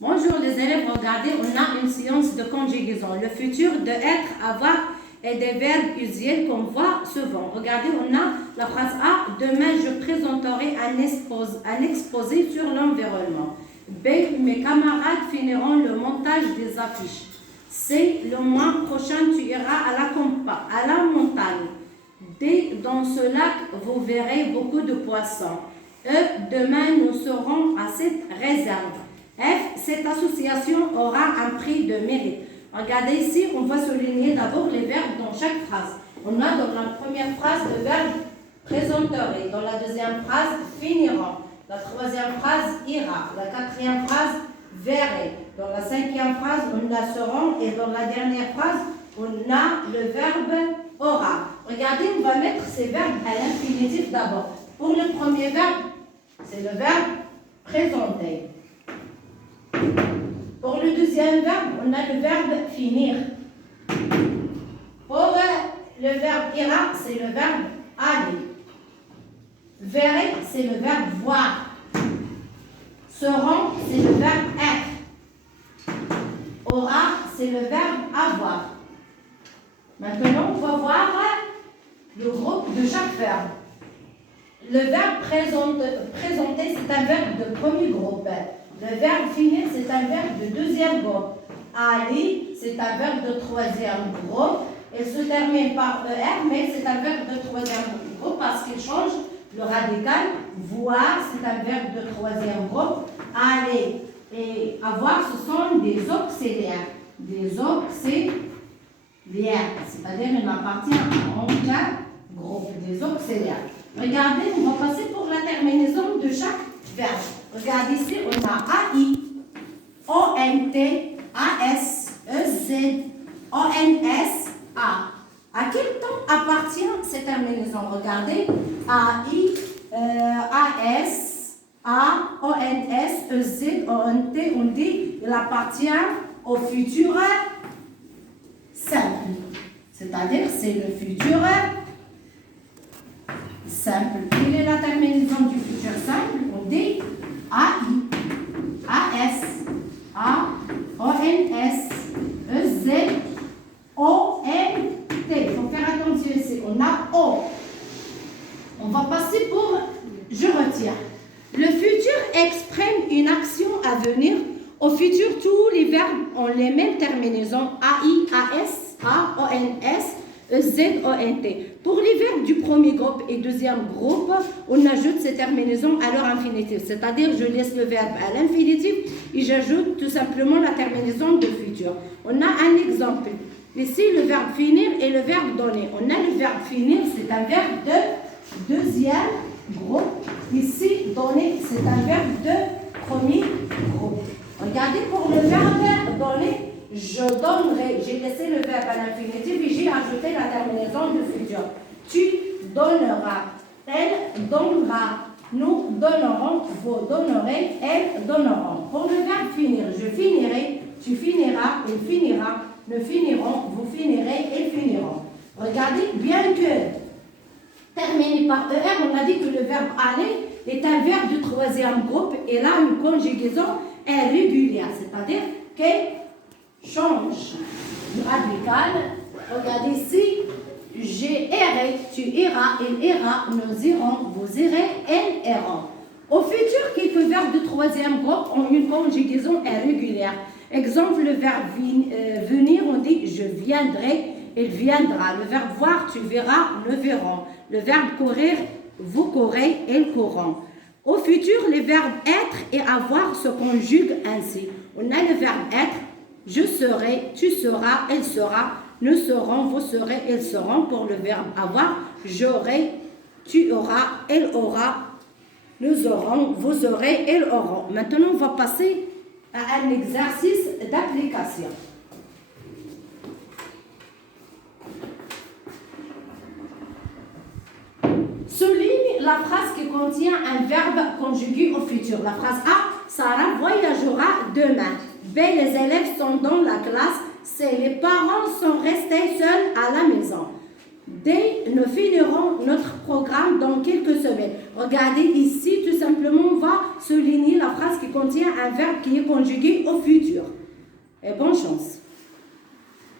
Bonjour les élèves, regardez, on a une séance de conjugaison. Le futur de être, avoir et des verbes usuels qu'on voit souvent. Regardez, on a la phrase A. Demain, je présenterai un exposé sur l'environnement. B. Mes camarades finiront le montage des affiches. C. Le mois prochain, tu iras à la montagne. D. Dans ce lac, vous verrez beaucoup de poissons. E. Demain, nous serons à cette réserve. F. Cette association aura un prix de mérite. Regardez ici, on va souligner d'abord les verbes dans chaque phrase. On a dans la première phrase le verbe présenterai, dans la deuxième phrase finiront, la troisième phrase ira, la quatrième phrase verrai, dans la cinquième phrase on a seront et dans la dernière phrase on a le verbe aura. Regardez, on va mettre ces verbes à l'infinitif d'abord. Pour le premier verbe, c'est le verbe présenter. Pour le deuxième verbe, on a le verbe finir. Pour le verbe ira, c'est le verbe aller. Verrai, c'est le verbe voir. Seront, c'est le verbe être. Aura, c'est le verbe avoir. Maintenant, on va voir le groupe de chaque verbe. Le verbe présenter, c'est un verbe de premier groupe. Le verbe finir, c'est un verbe de deuxième groupe. Aller, c'est un verbe de troisième groupe. Il se termine par ER, mais c'est un verbe de troisième groupe parce qu'il change le radical. Voir, c'est un verbe de troisième groupe. Aller et avoir, ce sont des auxiliaires. Des auxiliaires, c'est-à-dire il appartient à un groupe, des auxiliaires. Regardez, on va passer pour la terminaison de chaque verbe. Regardez ici, on a AI, ONT, AS, EZ, ONS, A. À quel temps appartient cette terminaison? Regardez, AI, AS, A, ONS, EZ, ONT, on dit il appartient au futur simple. C'est-à-dire c'est le futur simple. Quelle est la terminaison du futur simple? On dit AI, AS, A, ONS, EZ, ONT. Il faut faire attention ici. On a O. On va passer pour je retiens. Le futur exprime une action à venir. Au futur, tous les verbes ont les mêmes terminaisons. AI, AS, A, ONS, EZ-ONT. Pour les verbes du premier groupe et deuxième groupe, on ajoute ces terminaisons à leur infinitif. C'est-à-dire, je laisse le verbe à l'infinitif et j'ajoute tout simplement la terminaison de futur. On a un exemple. Ici, le verbe finir et le verbe donner. On a le verbe finir, c'est un verbe de deuxième groupe. Ici, donner, c'est un verbe de premier groupe. Regardez pour le verbe donner. Je donnerai, j'ai laissé le verbe à l'infinitif et j'ai ajouté la terminaison de futur. Tu donneras, elle donnera, nous donnerons, vous donnerez, elles donneront. Pour le verbe finir, je finirai, tu finiras, il finira, nous finirons, vous finirez, ils finiront. Regardez, bien que terminé par ER, on a dit que le verbe aller est un verbe du troisième groupe et là une conjugaison irrégulière, c'est-à-dire qu'elle change le radical. Regardez ici, j'irai, tu iras, il ira, nous irons, vous irez, elles iront. Au futur, quelques verbes de troisième groupe ont une conjugaison irrégulière. Exemple, le verbe venir, on dit je viendrai, il viendra. Le verbe voir, tu verras, nous verrons. Le verbe courir, vous courez, ils courront. Au futur, les verbes être et avoir se conjuguent ainsi. On a le verbe être, je serai, tu seras, elle sera, nous serons, vous serez, ils seront. Pour le verbe avoir, j'aurai, tu auras, elle aura, nous aurons, vous aurez, elles auront. Maintenant, on va passer à un exercice d'application. Souligne la phrase qui contient un verbe conjugué au futur. La phrase A, Sarah voyagera demain. B, les élèves sont dans la classe. C, les parents sont restés seuls à la maison. Nous finirons notre programme dans quelques semaines. Regardez ici, tout simplement, on va souligner la phrase qui contient un verbe qui est conjugué au futur. Et bonne chance.